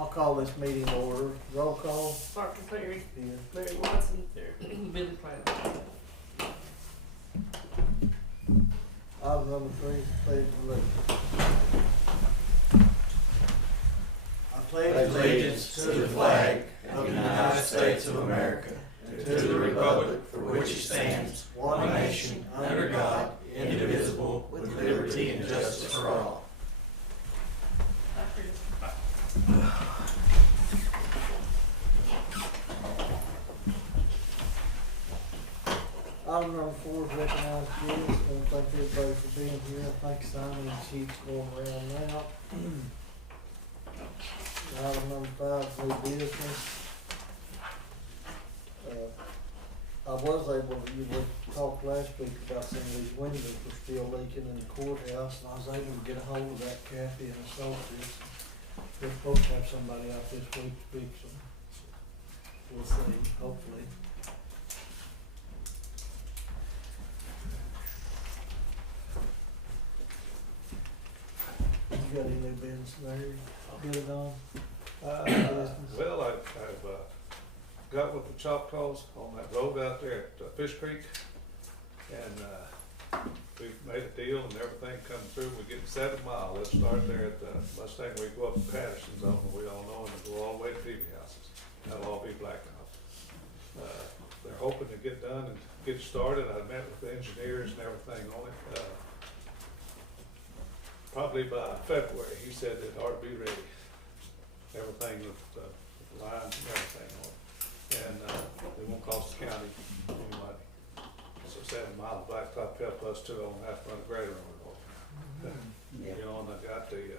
I'll call this meeting order. Roll call. Dr. Perry, Here. Mary Watson, Billy Cloud. Item number 3, pledge of allegiance. I pledge allegiance to the flag of the United States of America, and to the republic for which it stands, one nation, under God, indivisible, with liberty and justice for all. Item number 4 is recognized guests. I thank everybody for being here. Thank Simon and Chiefs going around now. Item number 5 is new business. I was able to talk last week about some of these windows were still leaking in the courthouse, and I was able to get a hold of that Kathy and Associates. We're supposed to have somebody out this week to fix them. We'll see, hopefully. You got any new business there? Get it on? Well, I've got with the Choctaws on that road out there at Fish Creek, and we've made a deal and everything come through. We get 7 miles. Let's start there at the Mustang. We go up to Patterson's on, we all know, and go all the way to Phoebe houses. That'll all be blacktop. They're hoping to get done and get started. I met with the engineers and everything on it. Probably by February, he said it ought to be ready. Everything with the lines and everything on it. And it won't cost the county any money. So 7 miles of blacktop cut plus 2 on half run a grader on it. You know, and I got the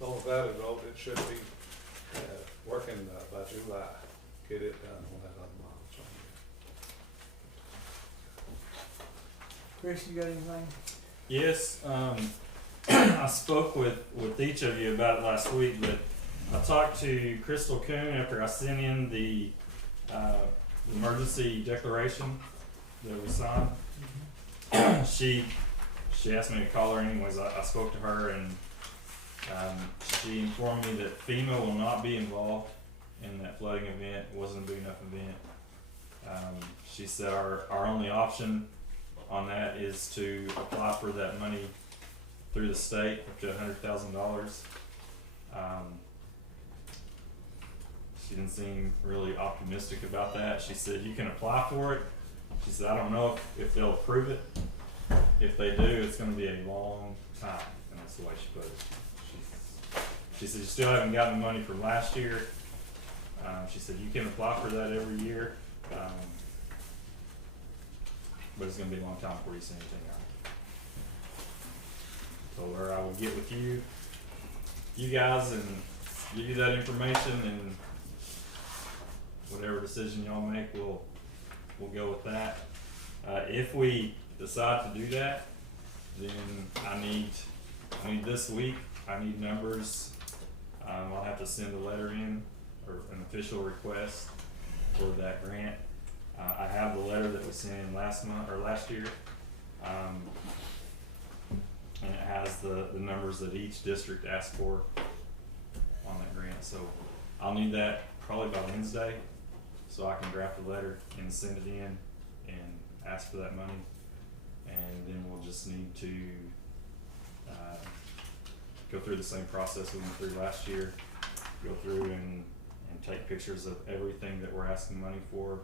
Lower Valley Road, it should be working by July. Get it done on that other mile. So, Chris, you got anything? Yes, I spoke with each of you about it last week, but I talked to Crystal Coon after I sent in the emergency declaration that we signed. She asked me to call her anyways. I spoke to her, and she informed me that FEMA will not be involved in that flooding event. It wasn't a big enough event. She said our only option on that is to apply for that money through the state up to $100,000. She didn't seem really optimistic about that. She said, you can apply for it. She said, I don't know if they'll approve it. If they do, it's going to be a long time. And that's the way she put it. She said, you still haven't gotten the money from last year. She said, you can apply for that every year. But it's going to be a long time before you see anything out of it. Told her I would get with you guys, and give you that information, and whatever decision y'all make, we'll go with that. If we decide to do that, then I need this week. I need numbers. I'll have to send a letter in, or an official request for that grant. I have the letter that was sent in last year, and it has the numbers that each district asked for on that grant. So I'll need that probably by Wednesday, so I can draft a letter and send it in and ask for that money. And then we'll just need to go through the same process we went through last year. Go through and take pictures of everything that we're asking money for.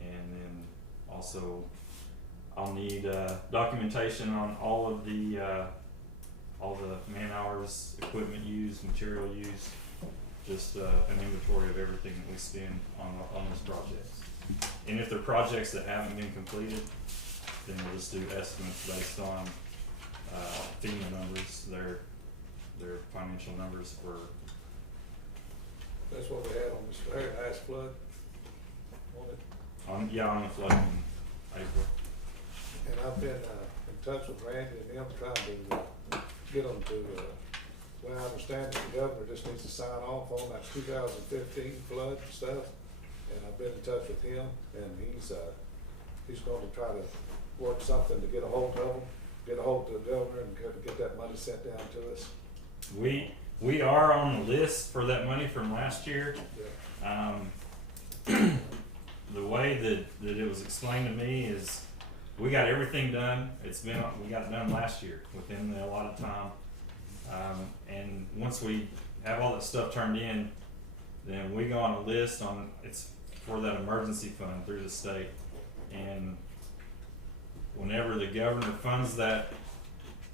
And then also I'll need documentation on all the man hours, equipment used, material used, just an inventory of everything that we spend on this project. And if they're projects that haven't been completed, then we'll just do estimates based on FEMA numbers, their financial numbers for. that's what we had on this very nice flood. On the flood in April. And I've been in touch with Randy and them trying to get them to, well, I understand that the governor just needs to sign off on that 2015 flood stuff. And I've been in touch with him, and he's going to try to work something to get a hold of them, get a hold of the governor, and get that money sent down to us. we are on the list for that money from last year. The way that it was explained to me is we got everything done. We got it done last year within the allotted time. And once we have all that stuff turned in, then we go on a list it's for that emergency fund through the state. And whenever the governor funds that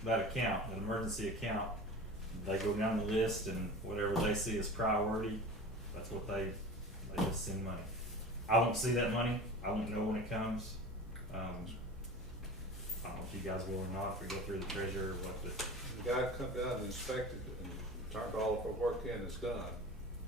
account, that emergency account, they go down the list, and whatever they see as priority, that's what they just send money. I won't see that money. I won't know when it comes. I don't know if you guys will or not, if we go through the treasurer or what, but The guy come down and inspected and turned all of our work in, it's done.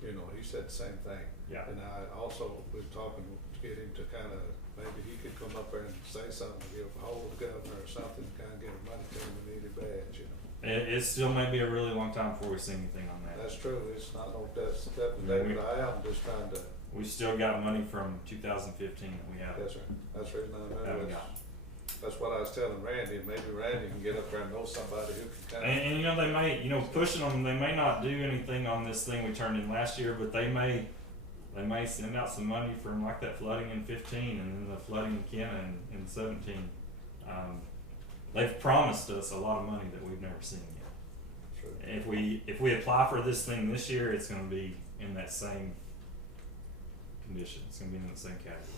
You know, he said the same thing. yeah. And I also was talking to get him to kind of, maybe he could come up there and say something, give a hold of the governor or something, kind of get him money to him when he needed bad, you know. It still may be a really long time before we see anything on that. That's true, it's not no step and day, but I am just trying to, We still got money from 2015 that we have. that's right, that's the reason I That we know got. that's what I was telling Randy, maybe Randy can get up there and know somebody who can kind of. And you know, they may, pushing them, they may not do anything on this thing we turned in last year, but they may send out some money from like that flooding in 15 and then the flooding again in 17. They've promised us a lot of money that we've never seen yet. True. If we apply for this thing this year, it's gonna be in that same condition. It's gonna be in the same category.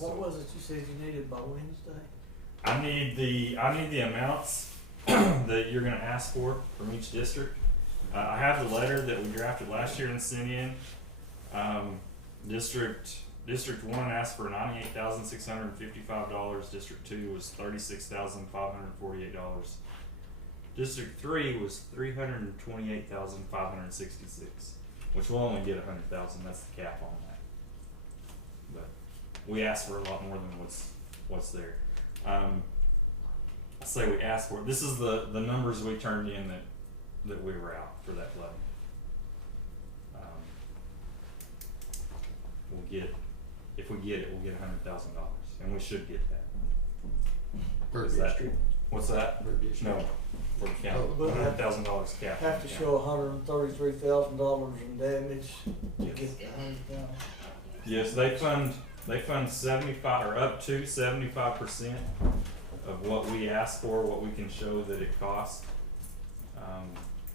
What was it you said you needed by Wednesday? I need the amounts that you're gonna ask for from each district. I have the letter that we drafted last year and sent in. District 1 asked for $98,655. District 2 was $36,548. District 3 was $328,566, which will only get $100,000. That's the cap on that. But we asked for a lot more than what's there. I say we asked for. This is the numbers we turned in that we were out for that flooding. If we get it, we'll get $100,000, and we should get that. Per Is that- district? What's that? Per district? No, for the county. Oh. But $100,000 cap. Have to show $133,000 in damage to Yes. get the $100,000. Yes, they fund 75 or up to 75% of what we ask for, what we can show that it costs.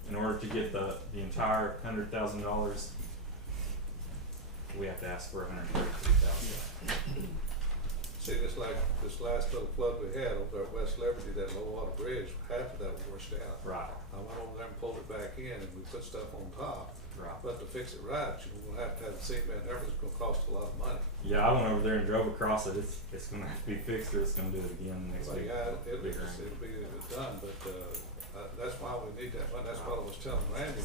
In order to get the entire $100,000, we have to ask for $133,000. See, this last little flood we had over there at West Liberty, that low water bridge, half of that was washed out. Right, I went over there and pulled it back in and we put stuff on top, right. but to fix it right, you're gonna have to have the cement and everything's gonna cost a lot of money. Yeah, I went over there and drove across it. It's gonna have to be fixed, or it's gonna do it again next Well, week. yeah, it'll Bigger. be done, but, that's why we need that money. That's what I was telling Randy,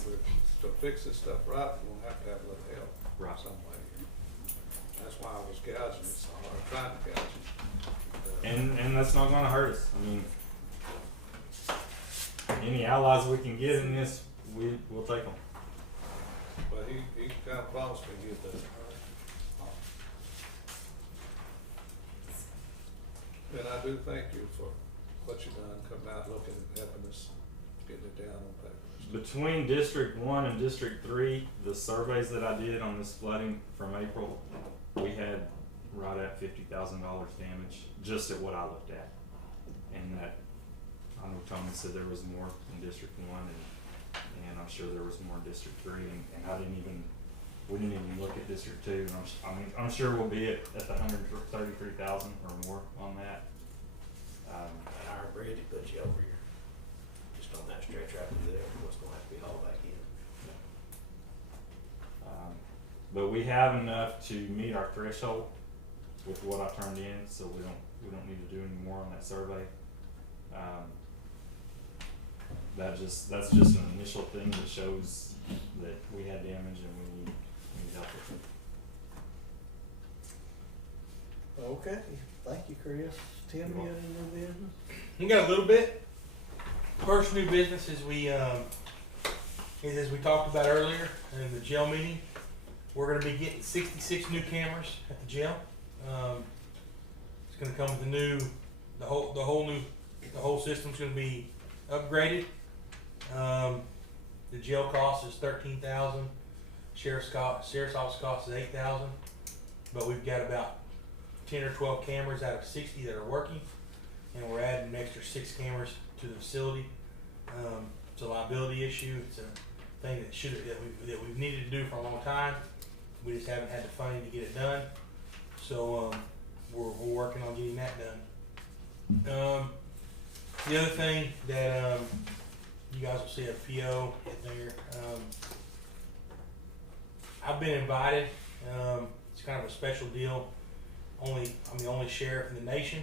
to fix this stuff right, we're gonna have to have a little help Right. some way. That's why I was gouging it so hard, trying to gouge it. And that's not gonna hurt us. I mean, any allies we can get in this, we'll take them. But he kind of promised me he'd do it. And I do thank you for what you've done, coming out, looking and helping us, getting it down on paper. Between District 1 and District 3, the surveys that I did on this flooding from April, we had right at $50,000 damage, just at what I looked at. And that, I know Tony said there was more in District 1, and I'm sure there was more in District 3, and we didn't even look at District 2, and I'm sure we'll be at the 133,000 or more on that. At our bridge, it puts you over here, just on that stretch right through there, what's gonna have to be hauled back in. But we have enough to meet our threshold with what I turned in, so we don't need to do any more on that survey. That's just an initial thing that shows that we had damage and we need help with it. Okay, thank you, Chris. Tim, you got any new business? We got a little bit. First new business is is as we talked about earlier in the jail meeting. We're going to be getting 66 new cameras at the jail. It's going to come with the whole system's going to be upgraded. The jail cost is 13,000. Sheriff's office cost is 8,000. But we've got about 10 or 12 cameras out of 60 that are working, and we're adding an extra 6 cameras to the facility. It's a liability issue. It's a thing that we've needed to do for a long time. We just haven't had the funding to get it done. So we're working on getting that done. The other thing that you guys will see a PO in there. I've been invited. It's kind of a special deal. I'm the only sheriff in the nation,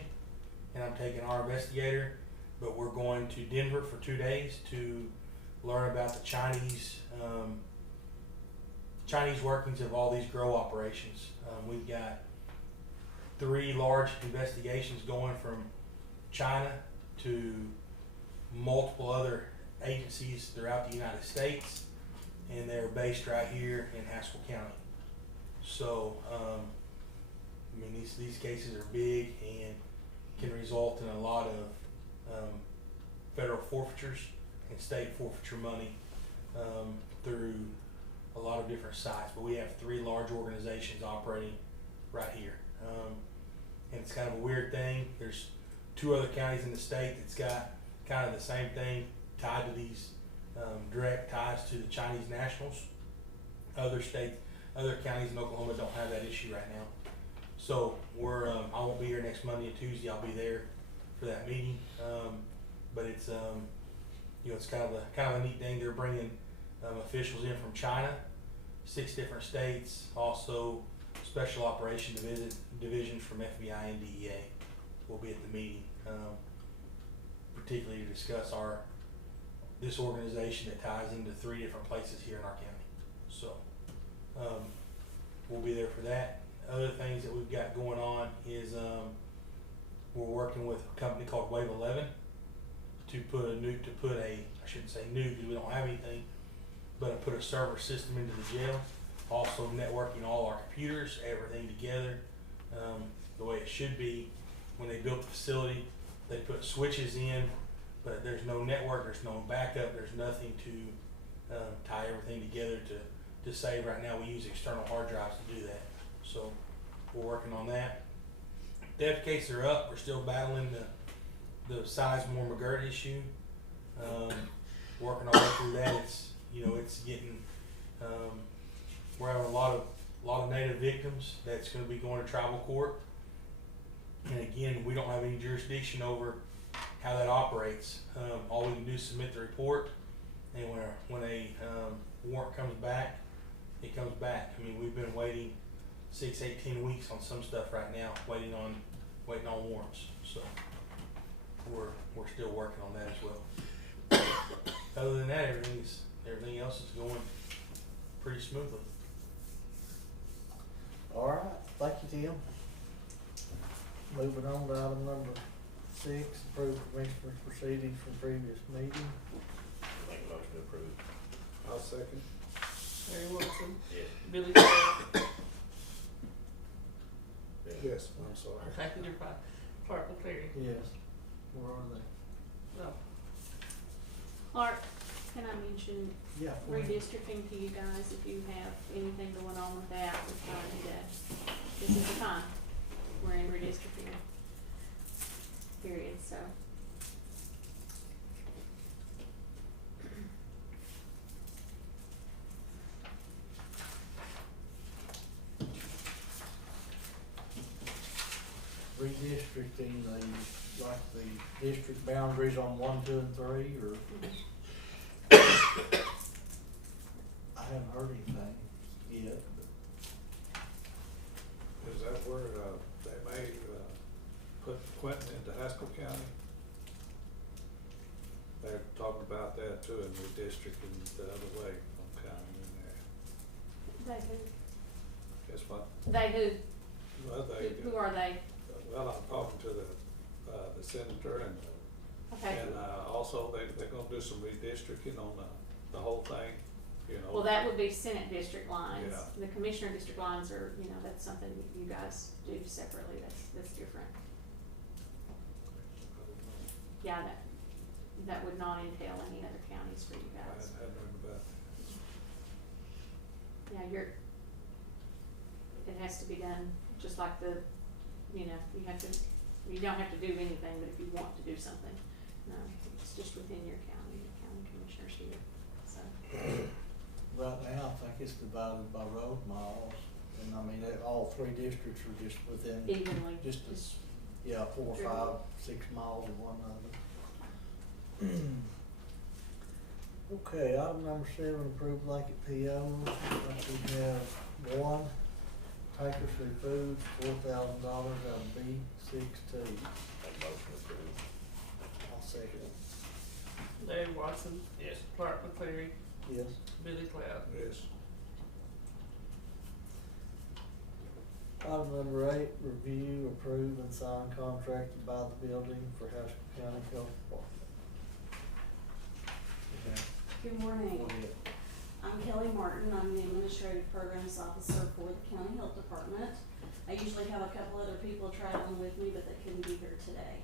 and I'm taking our investigator. But we're going to Denver for 2 days to learn about the Chinese workings of all these grow operations. We've got 3 large investigations going from China to multiple other agencies throughout the United States, and they're based right here in Haskell County. So, I mean, these cases are big and can result in a lot of federal forfeitures and state forfeiture money through a lot of different sites. But we have 3 large organizations operating right here. And it's kind of a weird thing. There's 2 other counties in the state that's got kind of the same thing tied to these direct ties to the Chinese nationals. Other counties in Oklahoma don't have that issue right now. So I won't be here next Monday and Tuesday. I'll be there for that meeting. But it's it's kind of a neat thing. They're bringing officials in from China, 6 different states, also special operation divisions from FBI and DEA will be at the meeting, particularly to discuss this organization that ties into 3 different places here in our county. So we'll be there for that. Other things that we've got going on is we're working with a company called Wave 11 to put I shouldn't say new because we don't have anything, but put a server system into the jail. Also networking all our computers, everything together the way it should be. When they built the facility, they put switches in, but there's no network, there's no backup, there's nothing to tie everything together to save. Right now we use external hard drives to do that. So we're working on that. Death cases are up. We're still battling the Sizemore McGirt issue. Working our way through that. It's getting we're having a lot of native victims that's going to be going to tribal court. And again, we don't have any jurisdiction over how that operates. All we can do is submit the report, and when a warrant comes back, it comes back. I mean, we've been waiting 6, 8, 10 weeks on some stuff right now, waiting on warrants. So we're still working on that as well. Other than that, everything else is going pretty smoothly. All right, thank you, Tim. Moving on to item number 6, approve commissioner's proceedings from previous meeting. Make a motion to approve. I'll second. Larry Wilson, Yes. Billy Clark, Yes, I'm sorry. seconded by Clark McCleary. Yes. Where are they? No, Clark, can I mention Yeah. redistricting to you guys if you have anything going on with that? We're trying to, this is the time. We're in redistricting period, so. Redistricting, like the district boundaries on 1, 2, and 3, or? I haven't heard anything yet. Is that where they may put Quentin into Haskell County? They're talking about that too, and redistricting the other way from county in there. They who? Guess what? They who? Well, Who are they? well, I'm talking to the senator and Okay. and also they're gonna do some redistricting on the whole thing, Well, that would be Senate district lines. Yeah. The commissioner district lines are, that's something you guys do separately. That's different. Yeah, that would not entail any other counties for you I guys. hadn't heard about that. Yeah, it has to be done just like the, you know, you don't have to do anything, but if you want to do something, no, it's just within your county, the county commissioners here, so. Right now, I think it's divided by road miles, and I mean, all three districts are just within, Evenly. just as, yeah, 4, Driven. 5, 6 miles of one another. Okay, item number 7, approved blanket POs. I think we have one, Takers Free Foods, $4,000 out of B16. Make motion approved. I'll second it. Larry Watson, Yes. Clark McCleary, Yes. Billy Cloud. Yes. Item number 8, review, approve, and sign contract to buy the building for Haskell County Health Department. Okay. Good morning. Go ahead. I'm Kelly Martin. I'm the Administrative Programs Officer for the County Health Department. I usually have a couple other people traveling with me, but they couldn't be here today.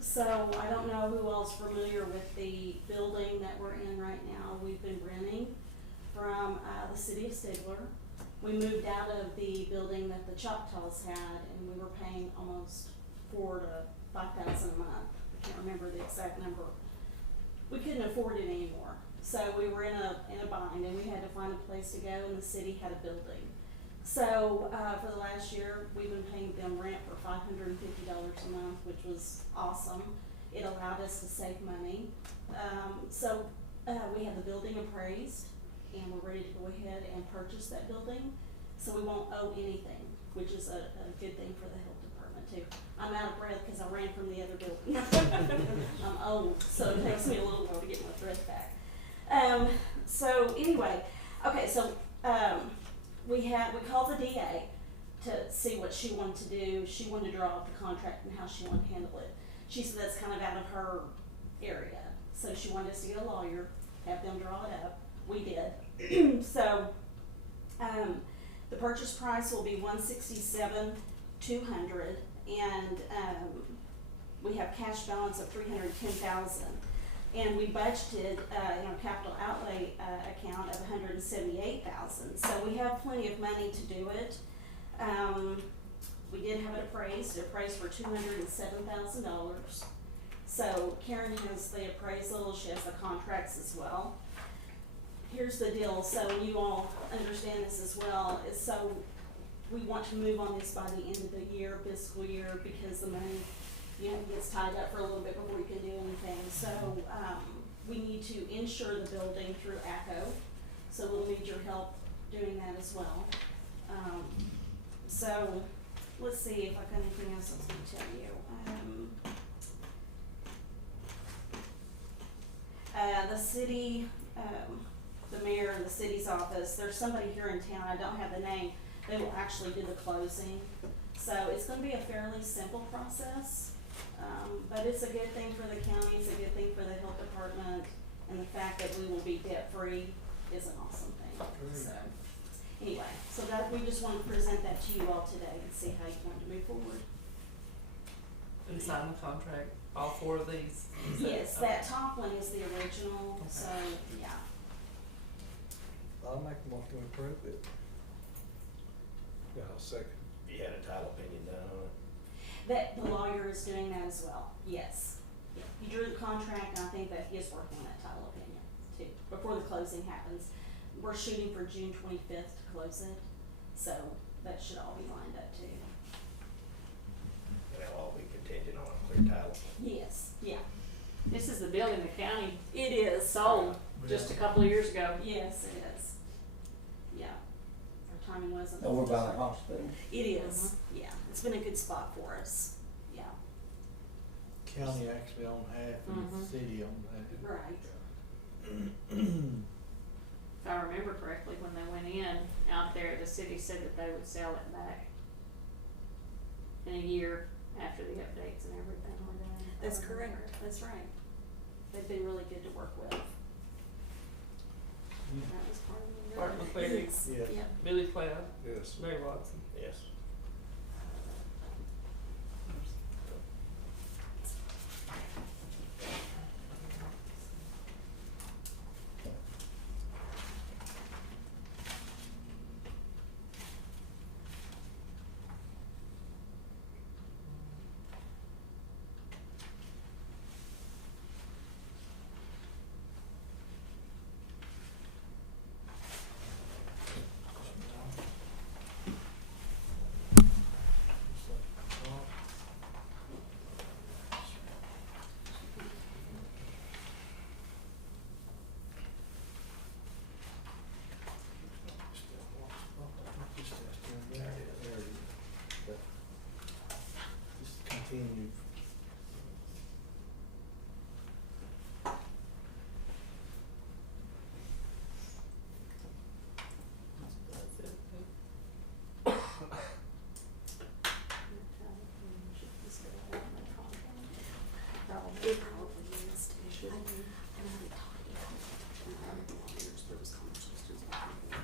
So I don't know who all's familiar with the building that we're in right now. We've been renting from the city of Stigler. We moved out of the building that the Choctaws had, and we were paying almost $4,000 to $5,000 a month. I can't remember the exact number. We couldn't afford it anymore, so we were in a bind, and we had to find a place to go, and the city had a building. So for the last year, we've been paying them rent for $550 a month, which was awesome. It allowed us to save money. So we have the building appraised, and we're ready to go ahead and purchase that building, so we won't owe anything, which is a good thing for the health department too. I'm out of breath because I ran from the other building. I'm old, so it takes me a little while to get my breath back. So anyway, okay, so we called the DA to see what she wanted to do. She wanted to draw up the contract and how she wanted to handle it. She said that's kind of out of her area, so she wanted us to get a lawyer, have them draw it up. We did. So the purchase price will be $167,200, and we have cash balance of $310,000. And we budgeted in our capital outlay account of $178,000. So we have plenty of money to do it. We did have it appraised for $207,000. So Karen has the appraisal, she has the contracts as well. Here's the deal, so you all understand this as well, is so we want to move on this by the end of the year, fiscal year, because the money, you know, gets tied up for a little bit before we can do anything. So we need to insure the building through ACO, so we'll need your help doing that as well. So let's see if I got anything else I was going to tell you. The city, the mayor and the city's office, there's somebody here in town, I don't have the name, they will actually do the closing. So it's gonna be a fairly simple process, but it's a good thing for the county, it's a good thing for the health department, and the fact that we will be debt-free is an awesome thing, so. Anyway, so that, we just wanted to present that to you all today and see how you want to move forward. And sign the contract, all 4 of these. Is Yes, okay. that top one is the original, Okay. so, yeah. I'll make a motion to approve it. Yeah, I'll second. You had a title opinion done on it? That, the lawyer is doing that as well, yes. Yeah. He drew the contract, and I think that he is working on that title opinion too, before the closing happens. We're shooting for June 25th to close it, so that should all be lined up too. It'll all be contingent on a clear title. Yes, yeah, This is the building the county it is. sold just a couple of years ago. Yes, it is. Yeah, our timing wasn't. Over by the hospital. It is, yeah, it's been a good spot for us, yeah, County actually own half and the Mhm. city own half. right. If I remember correctly, when they went in out there, the city said that they would sell it back in a year after the updates and everything were done. if I That's remember. correct, that's right. They've been really good to work with. That was part of the. Clark McCleary. Yes. Yeah. Billy Cloud, Yes. Larry Watson. Yes. continue. That's it. It probably is. It should be. And I haven't talked to him. And I haven't talked to him. There was conversations about it.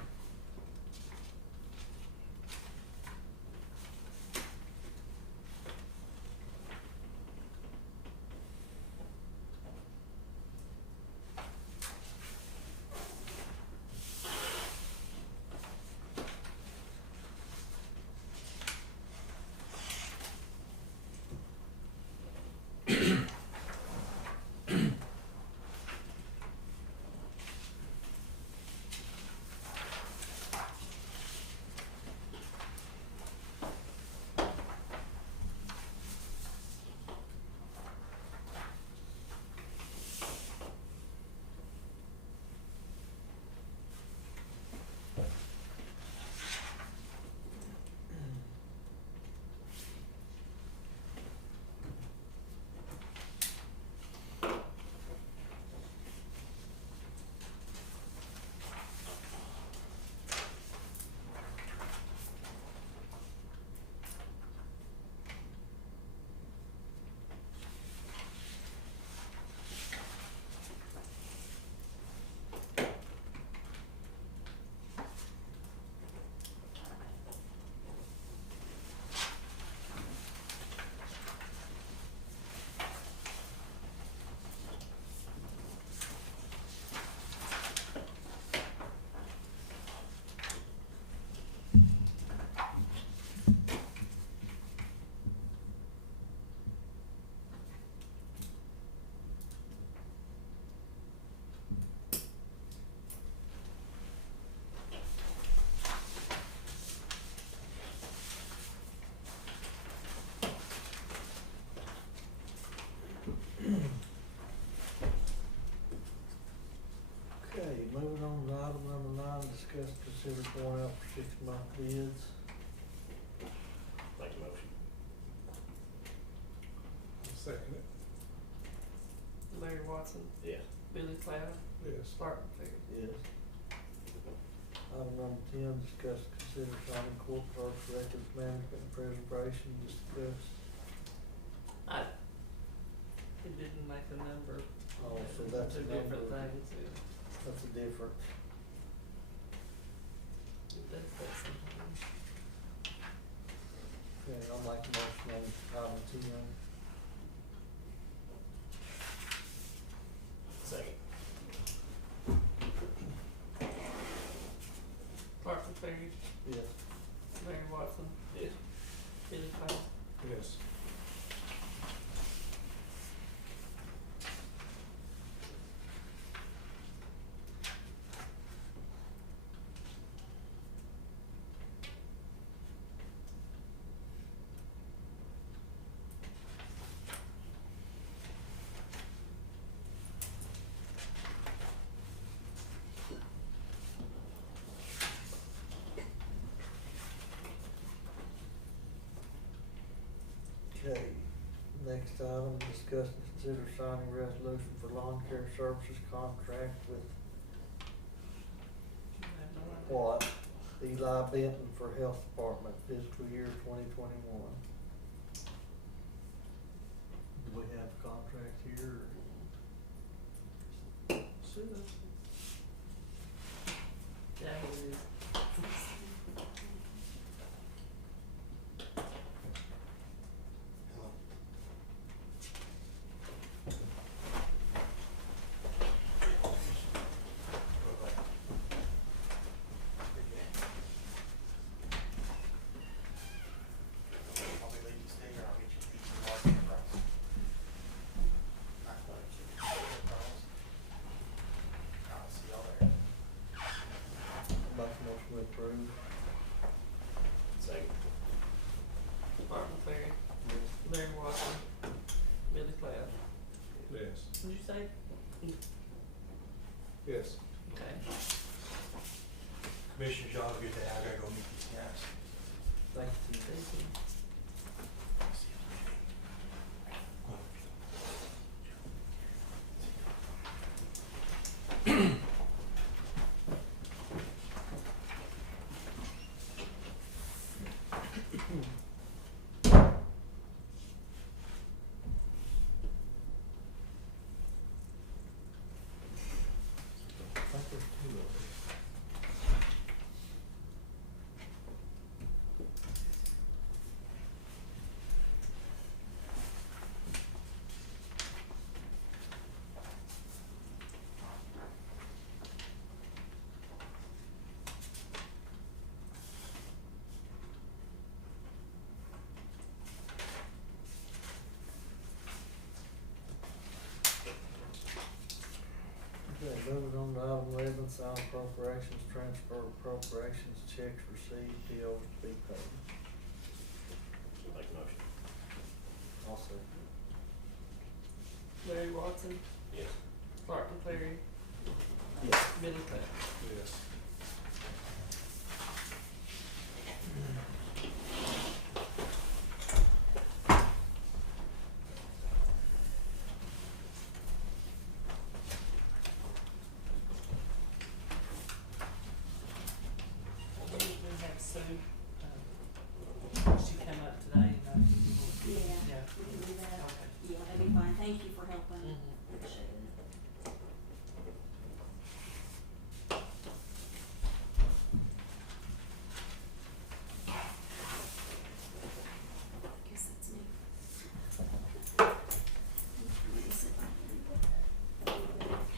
Okay, moving on to item number 9, discuss, consider going out for 6-month bids. Make a motion. I'll second it. Larry Watson, Yeah. Billy Cloud, Yes. Barton Ferry. Yes. Item number 10, discuss, consider signing court clerk's records management and preservation, discuss. It didn't make a number. Oh, so that's Two a different number. things, yeah. That's a different. It does that sometimes. Okay, I'll make a motion on item 10. Second. Barton Ferry, Yes. Larry Watson, Yes. Billy Cloud. Yes. Okay, next item, discuss and consider signing resolution for lawn care services contract with I have no idea. what? Eli Benton for Health Department fiscal year 2021. Do we have a contract here? Should. Yeah, it is. I'll be leaving to stay here, I'll get you a piece of market price. Not much. I'll see y'all there. Make a motion to approve. Second. Barton Ferry, Yes. Larry Watson, Billy Cloud. Yes. What'd you say? Yes. Okay. Commissioners, y'all have a good day. I gotta go meet these guys. Thank you. Thank you. See y'all later. item 11, sign appropriations, transfer appropriations, checks received, POs to be paid. Make a motion. I'll second. Larry Watson, Yes. Clark McCleary, Yes. Billy Cook. Yes. We have Sue, she came up today, and Yeah, yeah. we can do that. Okay. Yeah, that'd be fine. Thank you for helping. Mhm. Appreciate it. I guess that's me. Let me see if I can read it.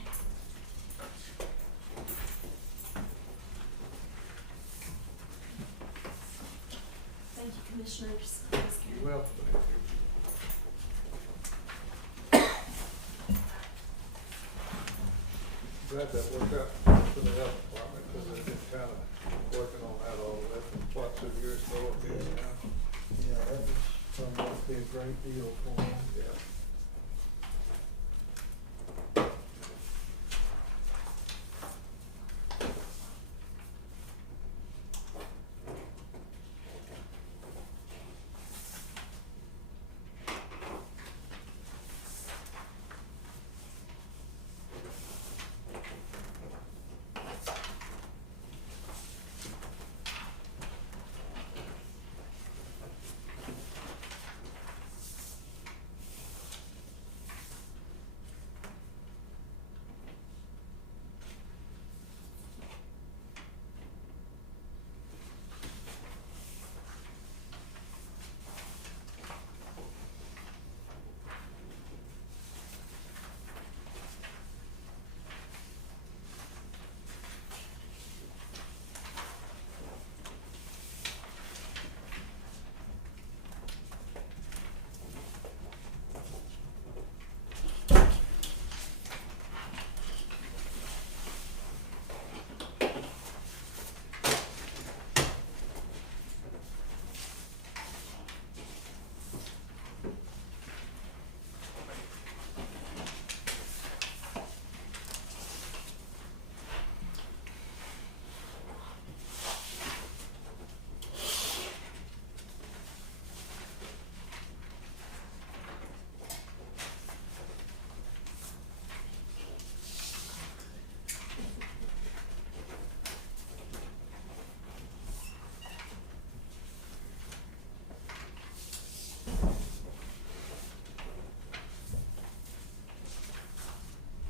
Thank you, Commissioners. Thanks, Karen. Well, Glad that worked out for the health department, because they've been kind of working on that all the way from, what, 2 years ago, it is now. yeah, that was turned out to be a great deal for me. Yeah.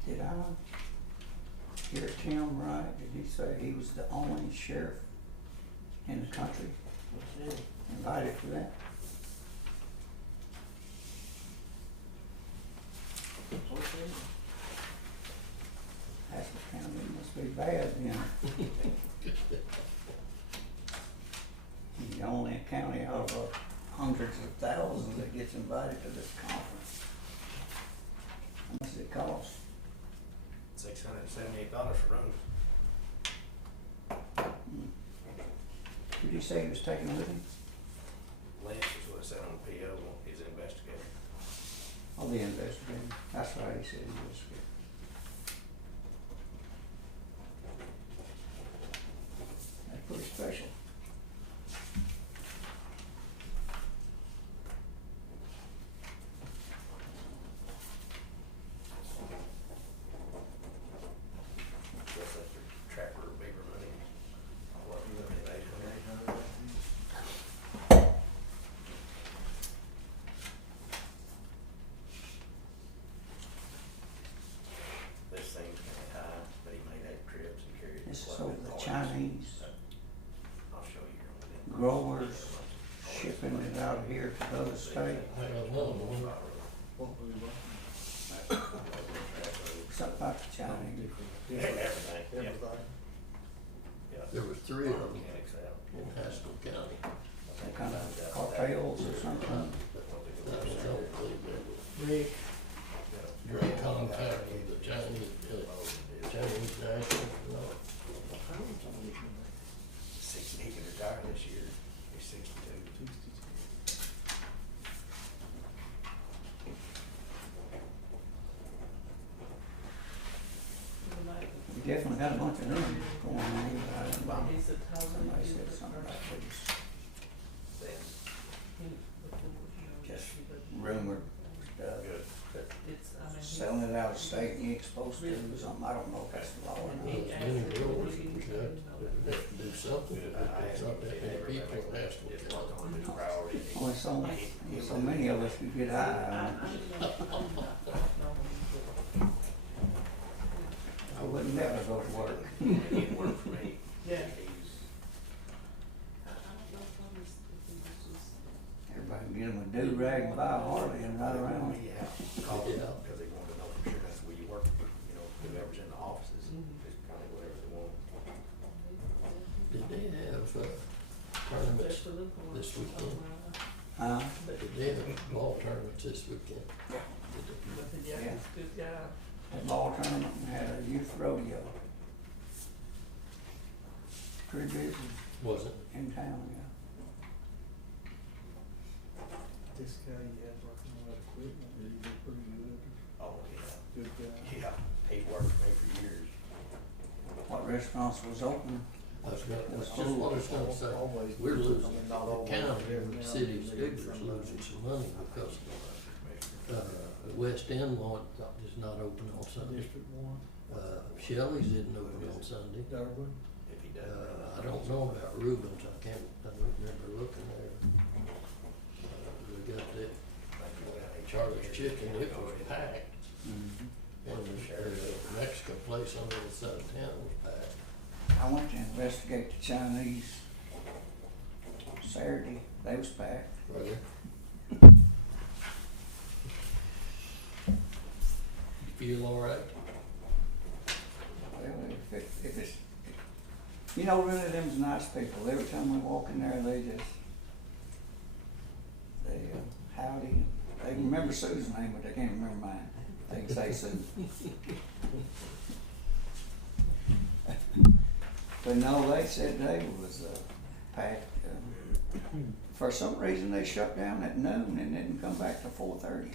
Did I hear Tim right? Did he say he was the only sheriff in the country invited for that? Haskell County must be bad then. The only county out of hundreds of thousands that gets invited to this conference. How much does it cost? $678 for rooms. Did he say he was taking with him? Lance is what it said on the PO, he's an investigator. Oh, the investigator. That's right, he said he was. That's pretty special. That's like your trapper beaver money. What, you know, 800? This thing's kinda high, but he made 8 trips and carried. This is quite a so bit of the parts. Chinese I'll show you here. growers shipping it out of here to the other state. What were we looking Something about the Chinese. Everything, yeah. Everything. Yeah. There was 3 of them Mechanics out. in Haskell County. Some kind of cartels or something. That was probably Rick, Draycon County, the Chinese village. tell me he's national, no. How old's he? 60, he can retire this year. He's 62. 62. We definitely got a bunch of them going on. He said, how Somebody many said years something about these just rumored stuff, Good. that It's, I mean, selling it out of state and you ain't supposed to or something. I don't know if that's the law or and not. he Many actually, rules, he we didn't have know to that. do something, but there's not that many people in Haskell It's worked on his County. priority. Only so many of us could get high on it. I wouldn't never go to work. It worked for me. Yeah. He's, I don't know if I was, if he was just. Everybody can get them a do-rag and buy a Harley and ride around. Yeah, called them up because they wanted to know for sure that's where you work, you know, whoever's in the offices, just kind of whatever they want. Did they have, tournaments this weekend? Did they have ball tournaments this weekend? Yeah. But yeah, Yeah. he's a good guy. A ball tournament and had a youth rodeo. Pretty busy Was it? in town, yeah. This guy you had working on that equipment, he did pretty good. Oh, yeah. Good guy. Yeah, he worked for me for years. What restaurants was open? I was gonna, that's just what I was gonna say. Always. We're losing, I mean, the not always, county every and the now city and of then they Stigler's get some losing some money because, the West End one is not open on Sunday. District one, Shelley's isn't open on Sunday. Darwin. If he doesn't. I don't know about Rubens, I don't remember looking there. We got that Charlie's Chicken, it was packed, Mm-hmm. and the Mexican place on the other side of town was packed. I went to investigate the Chinese Saturday, they was packed. Were there? You feel all right? Well, if it's, you know, really them's nice people. Every time we walk in there, they howdy. They can remember Sue's name, but they can't remember mine. They can say Sue. But no, they said they was packed. For some reason, they shut down at noon and didn't come back till 4:30.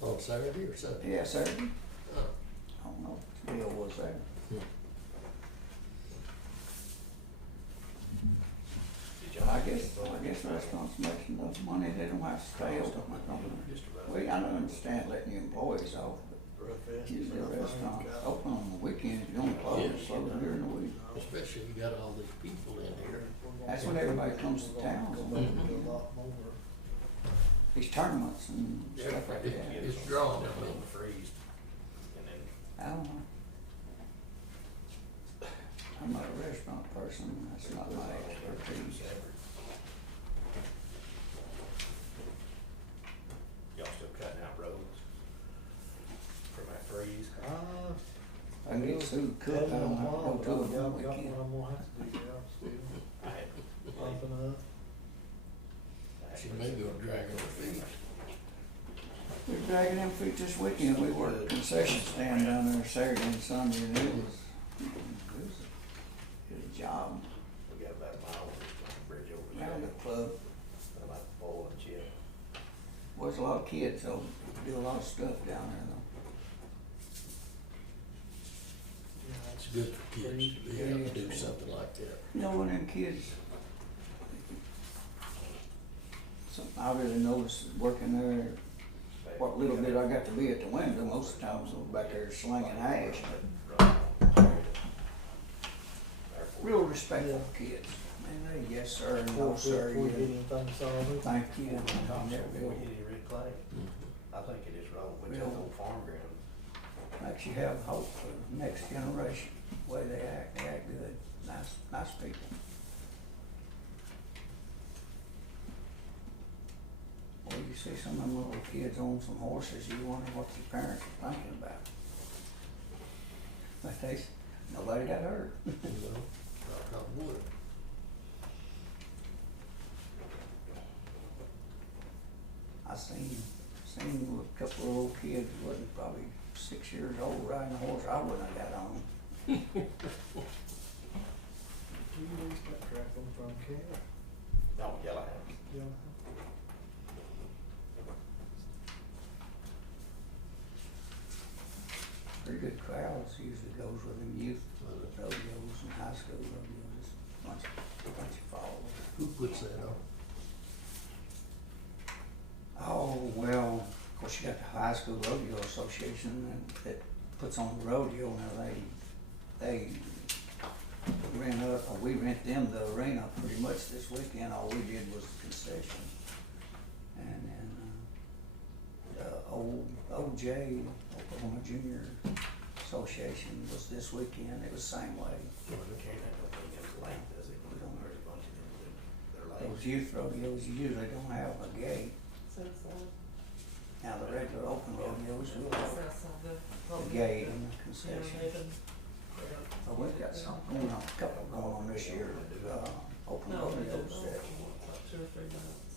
On Saturday or Sunday? Yeah, Saturday. Oh. I don't know what the deal was there. I guess restaurants make enough money, they don't have to stay open. I don't understand letting your employees off, but usually restaurants open on the weekends, you don't close during the week. Especially you got all these people in here. That's when everybody comes to town, A lot more. these tournaments and stuff like that. It's drawn, Down I mean. in the freeze. And then I don't know. I'm not a restaurant person, that's not my expertise. y'all still cutting out roads from that freeze? I can get Sue to cook, I don't have to go to it Got on one the weekend. I'm gonna have to do, yeah, still I had, pumping up. She may go dragging her feet. We're dragging them feet this weekend, we worked a concession stand down there Saturday and Sunday, and it was a job. we got about a mile of this bridge over the Around the state. club, I like boil and chip. was a lot of kids, so do a lot of stuff down there though. It's good for kids to be able to do something like that. You know, when them kids, something I really noticed working there, what little bit I got to be at the window, most of the times I'm back there slinging hash, but real respectful kids. Man, they, yes sir, no sir, Before we get yeah. anything solved. Thank you. I'll never We go. hit it red clay. I think it is wrong with those old farm grounds. Makes you have hope for the next generation, the way they act good, nice people. Well, you see some of them little kids on some horses, you wonder what your parents are thinking about. But nobody got hurt. You know, knock on wood. I seen a couple of little kids, wasn't probably 6 years old riding a horse, I wouldn't have got on. Do you lease that track on from Canada? No, Yellow House. Yeah. Pretty good crowds usually goes with them youth rodeos and high school rodeos, just bunch of followers. Who puts that on? Oh, well, of course, you got the High School Rodeo Association that puts on the rodeo. Now, they rent up, or we rent them the arena pretty much this weekend. All we did was the concession. And then, OJ, Oklahoma Junior Association was this weekend. It was the same way. Well, we can't have nothing against length, does it? We don't hurt a bunch of them, they're Those late. youth rodeos usually don't have a gate. So it's, Now, the regular open rodeos will have the a gate and a concession. Oh, we've got some, a couple going on this year, open No, they don't, rodeos that like 2 or 3 months.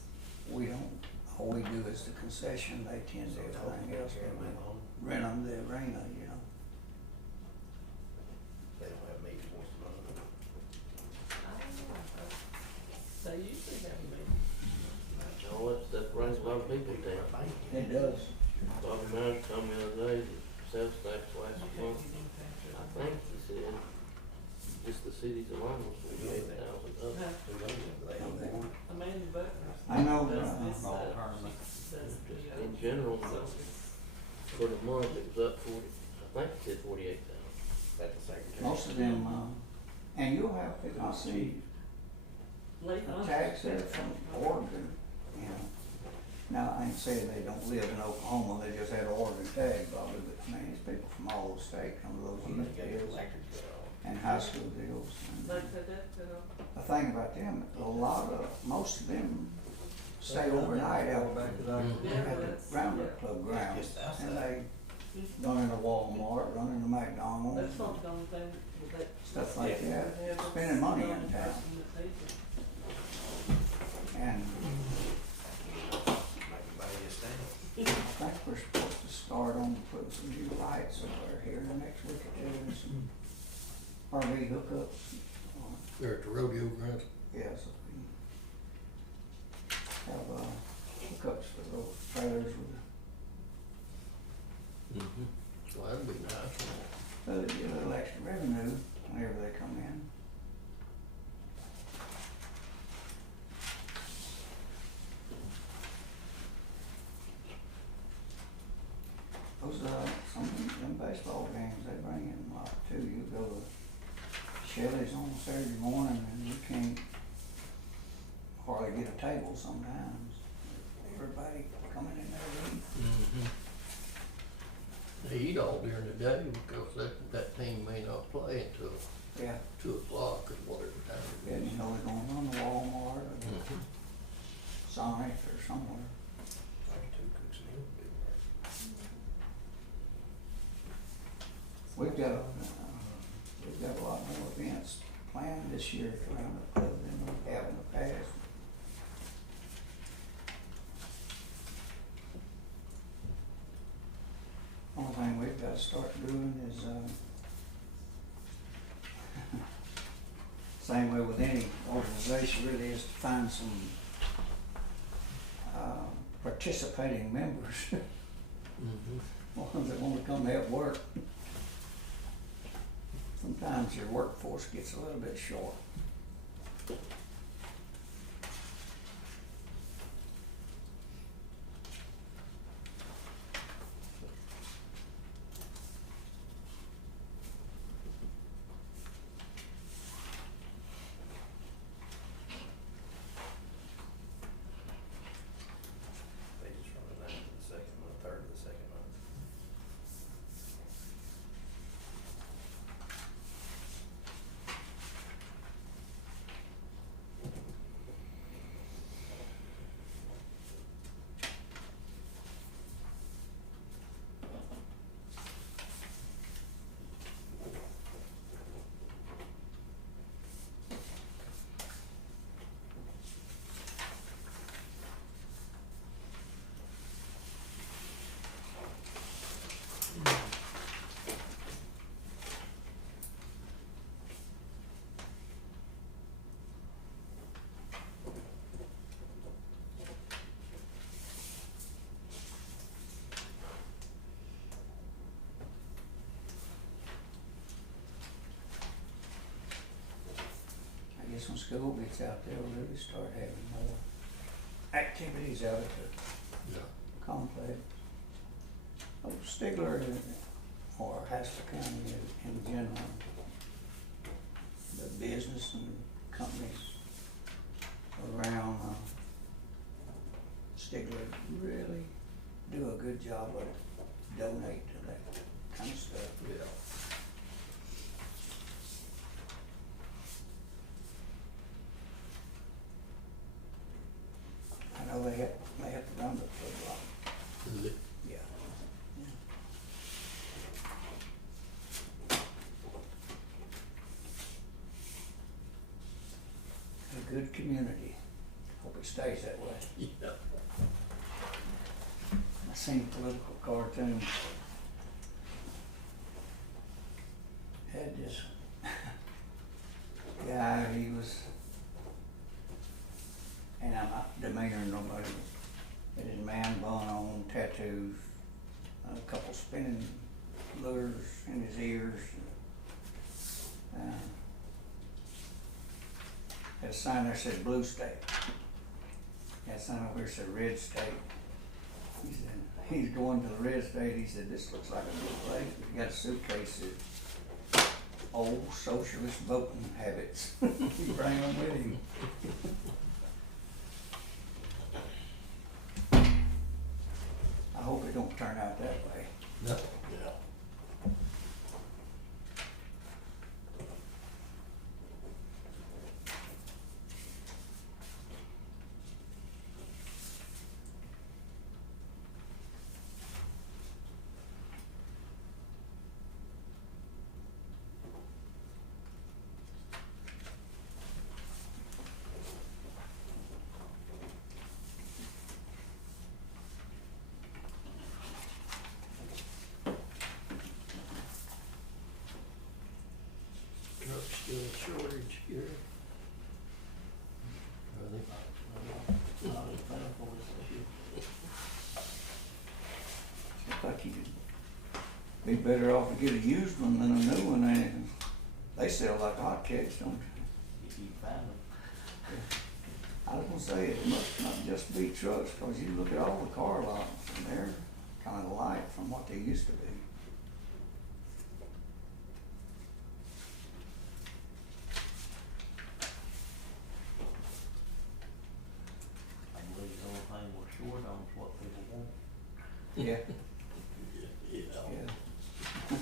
we don't, all we do is the concession, they tend to everything else, but we rent them the arena, you know. They don't have meetings once a month. I don't know, they usually have a meeting. All that stuff brings a lot of people down. It does. Bobby Myers told me the other day that sales tax last month, I think he said, just the cities alone was 48,000 up. Amanda Butler. I know, Does this Ball stuff. tournament. She does the, In general, so it's, for the month, it was up 40, I think it said 48,000. That's the secretary. most of them, and you'll have, I see late a lunch. tax there from Oregon, you know. Now, I ain't saying they don't live in Oklahoma, they just had an Oregon tag probably, but I mean, it's people from all over the state come to those When they youth get deals elected, and high school deals. They And said that, the thing about them, most of them stay overnight out Back to that. at the Roundup Club grounds. Just outside. And they run into Walmart, run into McDonald's, that's not the only thing with that. stuff like They that, have a- spending money in the only town. person that pays it. And make it buy you a stand. I think we're supposed to start on putting some new lights over here in the next week or two, and some RV hookups. They're at the rodeo grounds. Yes, we have, hookups for those trailers with, Well, that'd be nice. get a little extra revenue whenever they come in. Those, some of them baseball games, they bring in a lot too. You go to Shelley's on Saturday morning and you can't hardly get a table sometimes. Everybody coming in there eating. They eat all during the day because that team may not play until Yeah, 2 o'clock or whatever time yeah, it is. you know, they're gonna run to Walmart or Sonic or somewhere. Like 2 cooks and he'll be there. We've got a lot more events planned this year around the club than we have in the past. Only thing we've got to start doing is, same way with any organization really, is to find some, participating members, ones that want to come help work. Sometimes your workforce gets a little bit short. They just run the 9th of the second month, 3rd of the second month. guess when school gets out there, we'll really start having more activities out at the Yeah. complex. Oh, Stigler or Haskell County in general, the business and companies around Stigler really do a good job of donate to that kind of stuff. Yeah. I know they have to run the food lot. Is it? Yeah. A good community. Hope it stays that way. Yeah. I seen a political cartoon. Had this guy, he was, and I'm not demeaning nobody, had his man bun on, tattoos, a couple spinning lures in his ears. Had a sign there said blue state. Had a sign over here said red state. He said, he's going to the red state. He said, this looks like a good place. But he got a suitcase of old socialist voting habits. He bring them with him. I hope it don't turn out that way. No. Yeah. Truck still a shortage here. Really? Not as plentiful as they should. Looks like you'd be better off to get a used one than a new one, and they sell like hotcakes, don't they? If you find them. I was gonna say, it must not just be trucks, cause you look at all the car lots, and they're kinda light from what they used to be. I believe the only thing we're short on is what people want. Yeah. Yeah. Yeah.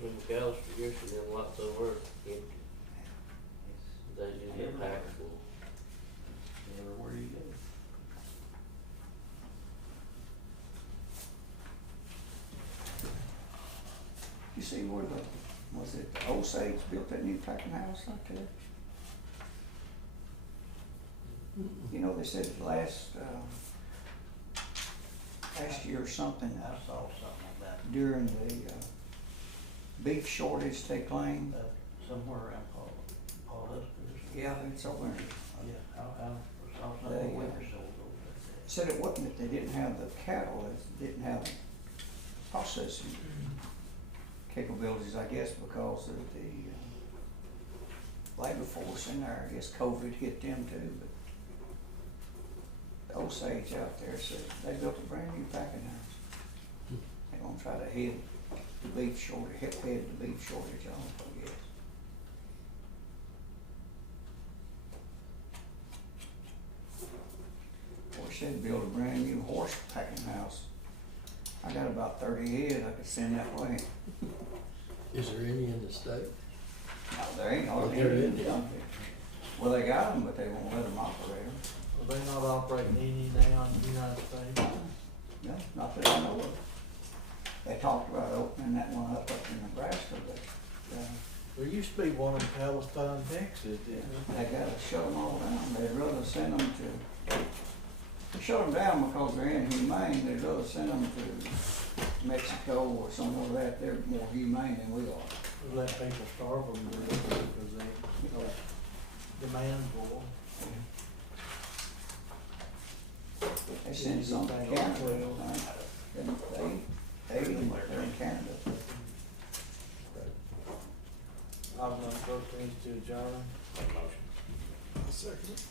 Between McAllister, Houston, and lots of work, empty. They just get packed full. Everywhere you go. You see where was it the Osage built that new packing house out there? You know, they said last year or something, I saw something about it, during the beef shortage they claimed. somewhere around Paul Husker or something. Yeah, it's over there. Yeah, I saw They, something a week or so ago. Said it wasn't that they didn't have the cattle, they didn't have processing capabilities, I guess, because of the labor force in there. I guess COVID hit them too, but the Osage out there said they built a brand new packing house. They're gonna try to head the beef shortage, head the beef shortage off, I guess. Of course, they'd build a brand new horse packing house. I got about 30 head I could send that way. Is there any in the state? No, there ain't hardly There any isn't. in Duncan. Well, they got them, but they won't let them operate them. Are they not operating any now in the United States? No, not that I know of. They talked about opening that one up in Nebraska, but, There used to be one in Palestine, Texas, didn't there? they gotta shut them all down. They'd rather send them to, shut them down because they're inhumane. They'd rather send them to Mexico or somewhere that they're more humane than we are. We let people starve them because they, demand for them. They send some to Canada, they Canada. Item number 13 is to adjourn. Make a motion. I second it.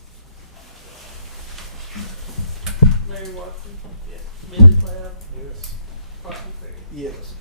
Larry Watson, Yeah. Millie Cloud, Yes. Parker Perry. Yes.